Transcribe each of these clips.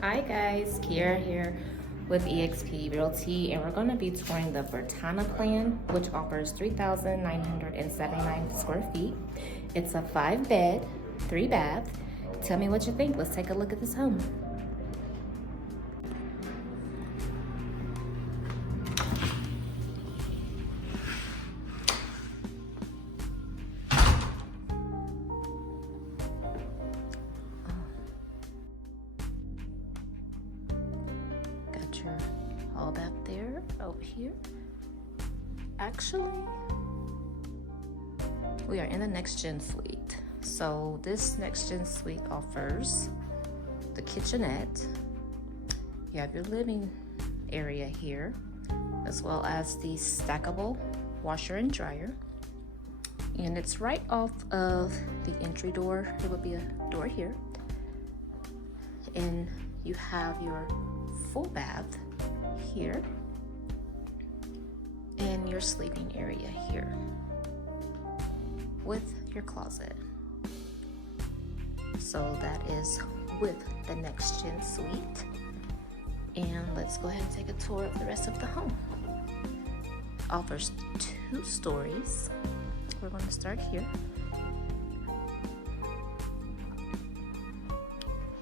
Hi guys, Kuiera here with eXp Realty, and we're going to be touring the Vertana plan, which offers 3,979 square feet. It's a 5-bed, 3-bath. Tell me what you think. Let's take a look at this home. Got your hall back there, over here. Actually, we are in the next gen suite. So this next gen suite offers the kitchenette. You have your living area here, as well as the stackable washer and dryer. And it's right off of the entry door. There will be a door here. And you have your full bath here and your sleeping area here with your closet. So that is with the next gen suite. And let's go ahead and take a tour of the rest of the home. Offers 2 stories. We're going to start here.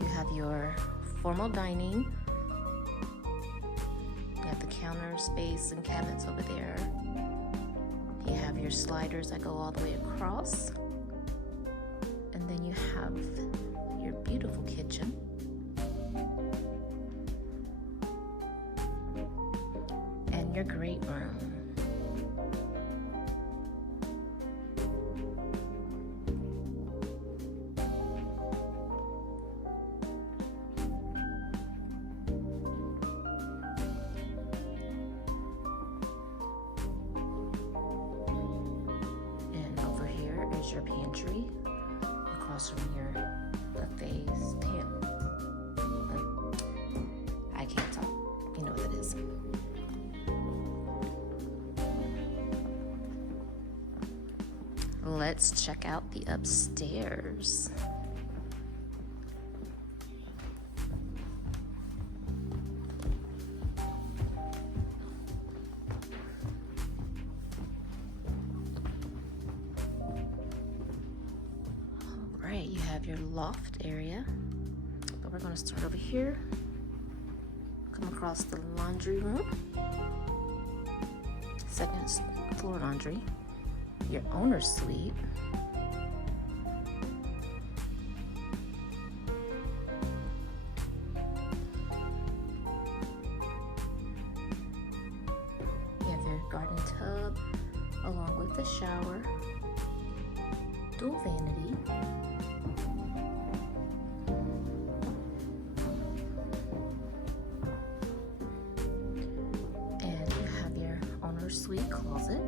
You have your formal dining. You have the counter space and cabinets over there. You have your sliders that go all the way across. And then you have your beautiful kitchen. And your great room. Is your pantry across from your buffets pan. I can't talk. You know what that is. Let's check out the upstairs. You have your loft area, but we're going to start over here. Come across the laundry room, 2nd floor laundry, your owner's suite, you have your garden tub along with the shower, dual vanity. Suite closet.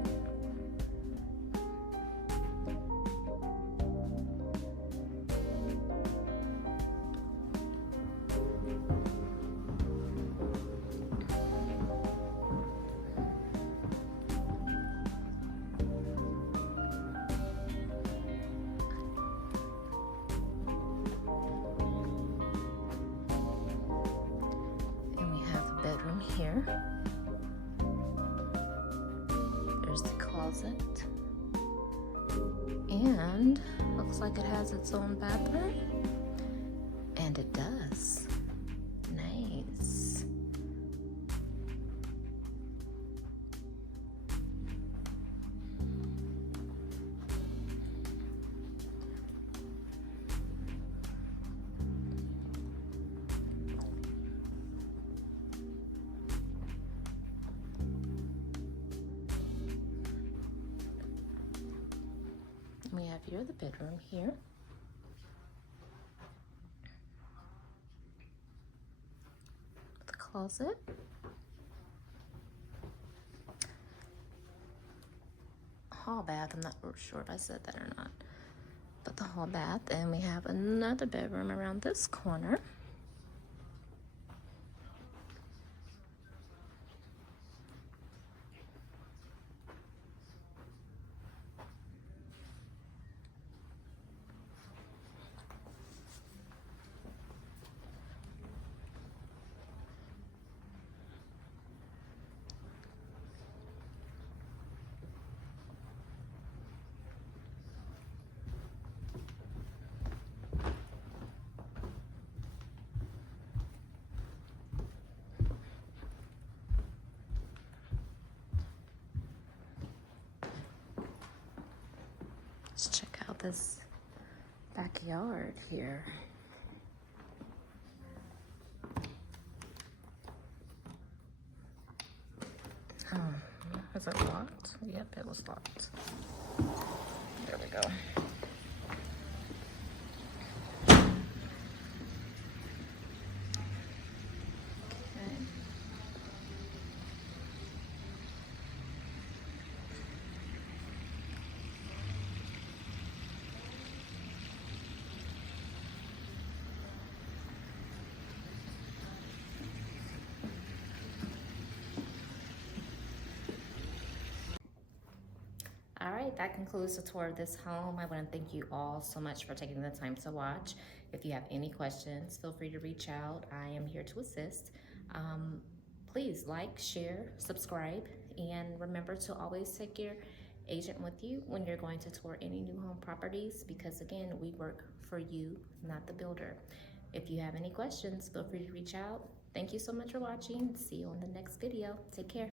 And we have a bedroom here. There's the closet, and looks like it has its own bathroom, and it does. Nice. We have here the bedroom here. The closet. Hall bath, I'm not sure if I said that or not. But the hall bath, and we have another bedroom around this corner. out this backyard here. Is it locked? Yep, it was locked. There we go. All right, that concludes the tour of this home. I want to thank you all so much for taking the time to watch. If you have any questions, feel free to reach out. I am here to assist. Please like, share, subscribe, and remember to always take your agent with you when you're going to tour any new home properties, because again, we work for you, not the builder. If you have any questions, feel free to reach out. Thank you so much for watching. See you on the next video. Take care.